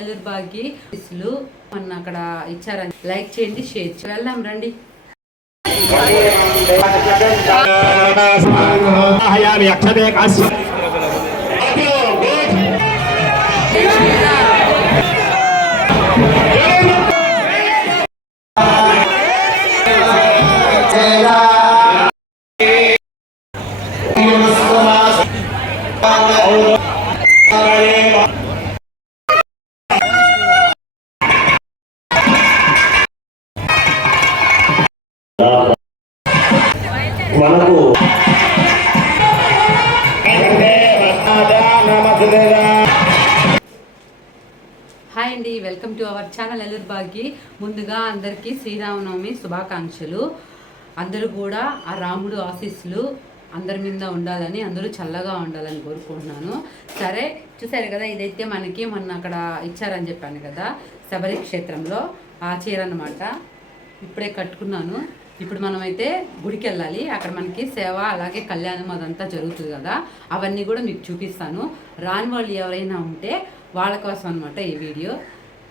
ఎదురుబాగి ఇసులు మొన్న అక్కడ ఇచ్చారని. లైక్ చేయండి షేర్ చేయండి. వెళ్దాం రండి. Oh, ఛానల్ ముందుగా అందరికీ శ్రీరామనవమి శుభాకాంక్షలు. అందరూ కూడా ఆ రాముడు ఆశీస్సులు అందరి మీద ఉండాలని అందరూ చల్లగా ఉండాలని కోరుకుంటున్నాను. సరే చూసారు కదా ఇదైతే మనకి మొన్న అక్కడ ఇచ్చారని చెప్పాను కదా శబరి క్షేత్రంలో ఆ చీర అనమాట ఇప్పుడే కట్టుకున్నాను. ఇప్పుడు మనమైతే గుడికి వెళ్ళాలి అక్కడ మనకి సేవ అలాగే కళ్యాణం అదంతా జరుగుతుంది కదా అవన్నీ కూడా మీకు చూపిస్తాను. రాని వాళ్ళు ఎవరైనా ఉంటే వాళ్ళ కోసం అనమాట ఈ వీడియో.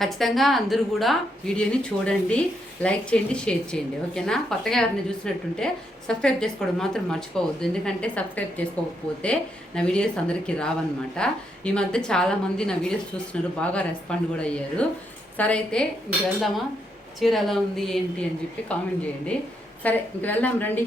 ఖచ్చితంగా అందరూ కూడా వీడియోని చూడండి లైక్ చేయండి షేర్ చేయండి ఓకేనా? కొత్తగా ఎవరిని చూసినట్టుంటే సబ్స్క్రైబ్ చేసుకోవడం మాత్రం మర్చిపోవద్దు. ఎందుకంటే సబ్స్క్రైబ్ చేసుకోకపోతే నా వీడియోస్ అందరికీ రావన్నమాట. ఈ మధ్య చాలామంది నా వీడియోస్ చూస్తున్నారు బాగా రెస్పాండ్ కూడా అయ్యారు. సరే అయితే ఇంక వెళ్దామా? చీర ఎలా ఉంది ఏంటి అని చెప్పి కామెంట్ చేయండి. సరే ఇంక వెళ్దాం రండి.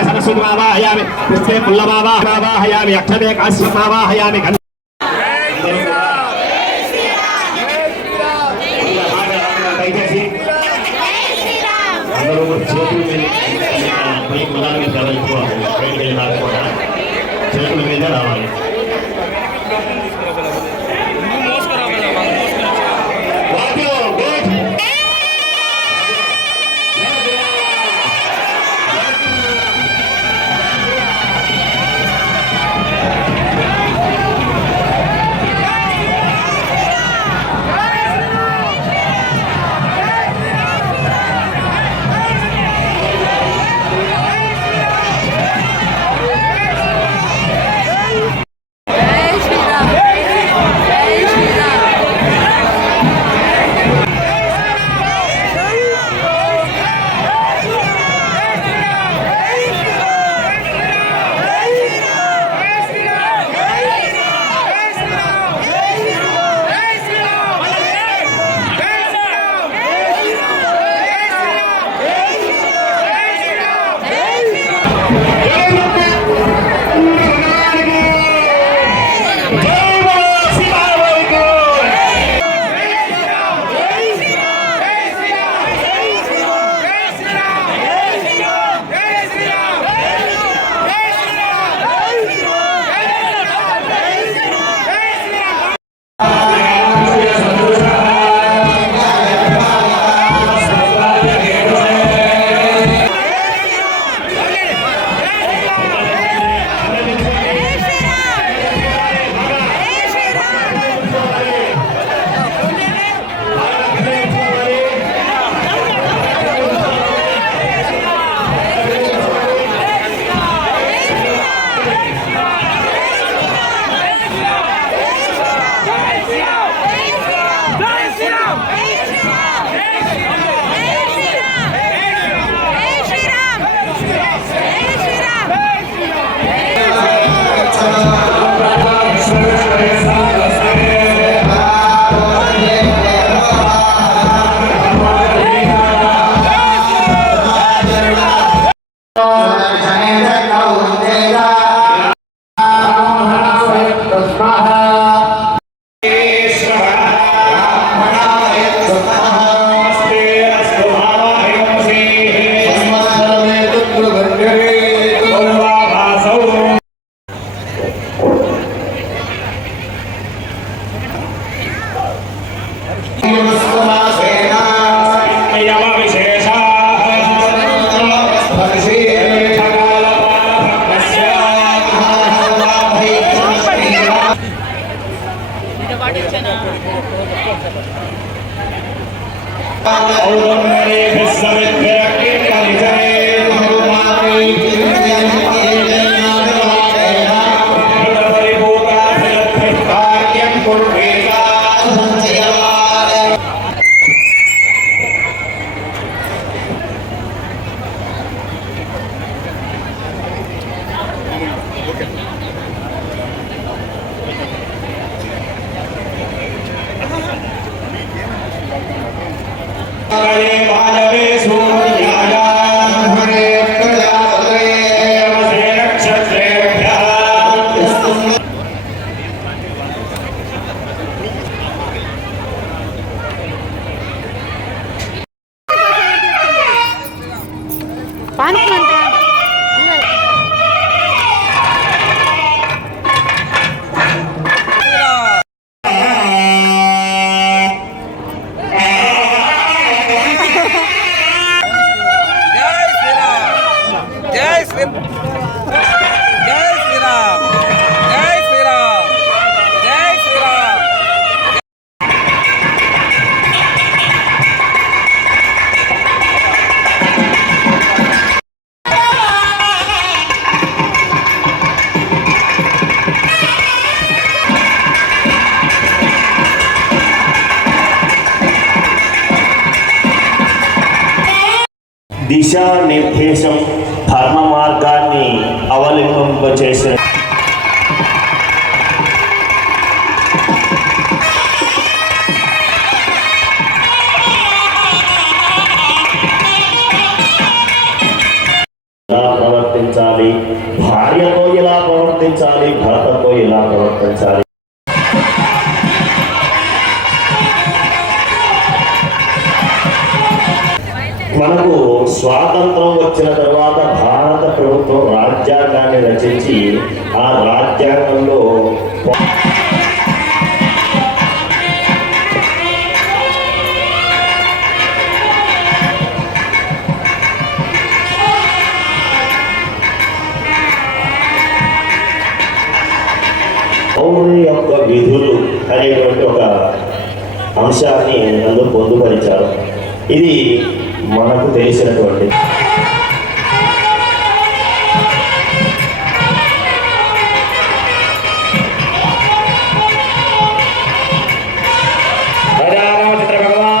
సరస్వతి మావాహయామి పుష్పే పుల్లమావాహయామి అక్షతే కాశ్యమావాహయామి 감사합니다. أول من يفسر التركيب ಪಾನ್ దిశానిర్దేశం ధర్మ మార్గాన్ని అవలంబింపచేసే ప్రవర్తించాలి. భార్యతో ఎలా ప్రవర్తించాలి? భర్తతో ఎలా ప్రవర్తించాలి? మనకు స్వాతంత్రం వచ్చిన తర్వాత భారత ప్రభుత్వం రాజ్యాంగాన్ని రచించి ఆ రాజ్యాంగంలో పౌరుని యొక్క విధులు అనేటువంటి ఒక అంశాన్ని అందులో పొందుపరిచారు. ఇది మనకు తెలిసినటువంటి రామచంద్ర భగవాన్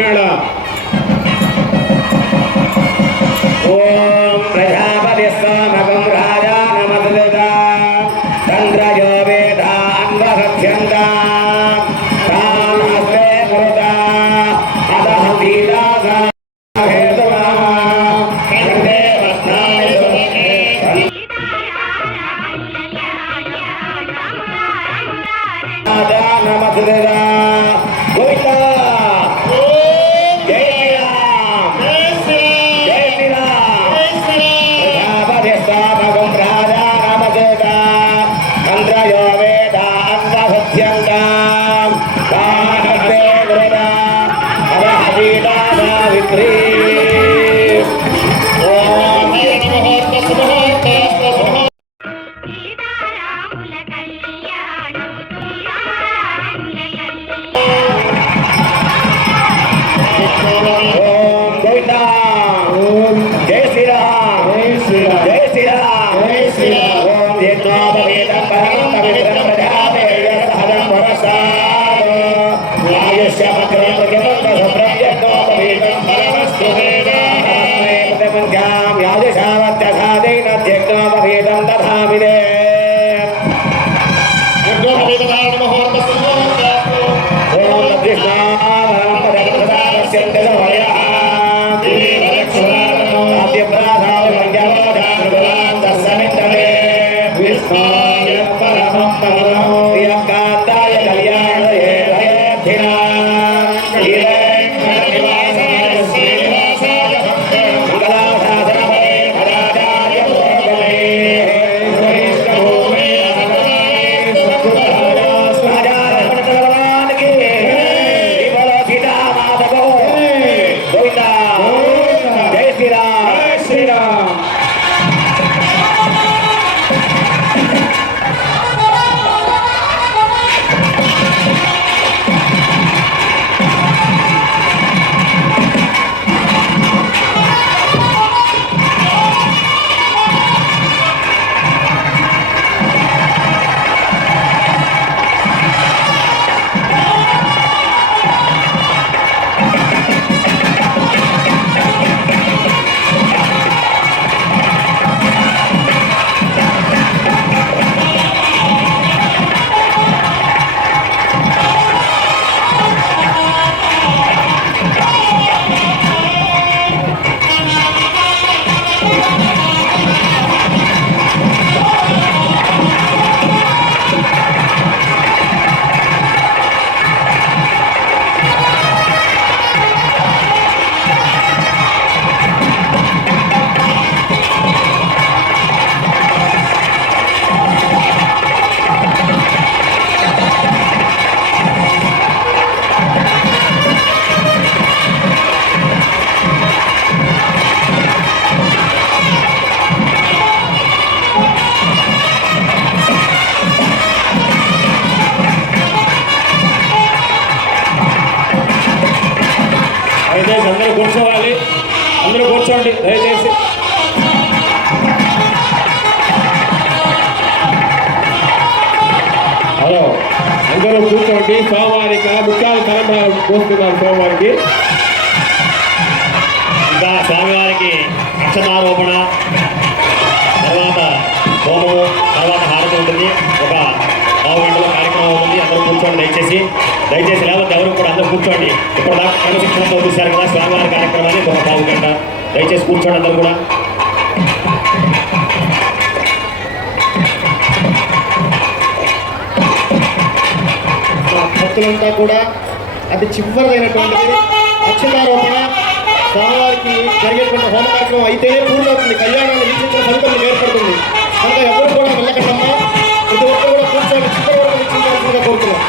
మేళ ఓం Thank you. అందరూ కూర్చోండి. సోమవారికి ముఖ్యాలు కలంబరాలు పోస్తున్నారు సోమవారికి. ఇంకా స్వామివారికి అక్షతారోపణ తర్వాత హోమము తర్వాత హారతి ఉంటుంది. ఒక పావు గంటల కార్యక్రమం ఉంటుంది అందరూ కూర్చోండి దయచేసి. దయచేసి లేకపోతే ఎవరు కూడా అందరూ కూర్చోండి. ఇప్పుడు దాకా క్రమశిక్షణతో చూశారు కదా స్వామివారి కార్యక్రమాన్ని. ఒక పావు గంట. దయచేసి కూర్చోండి అందరూ కూడా. భక్తులంతా కూడా అతి చివరిదైనటువంటిది అక్షతారోపణ స్వామివారికి జరిగేటువంటి హోమ కార్యక్రమం అయితేనే పూర్తవుతుంది. కళ్యాణాన్ని వీక్షించిన ఫలితం ఏర్పడుతుంది. కనుక ఎవరు కూడా వెళ్ళకటమ్మా ప్రతి ఒక్కరు కూడా కూర్చొని చివరి వరకు కోరుతున్నాం.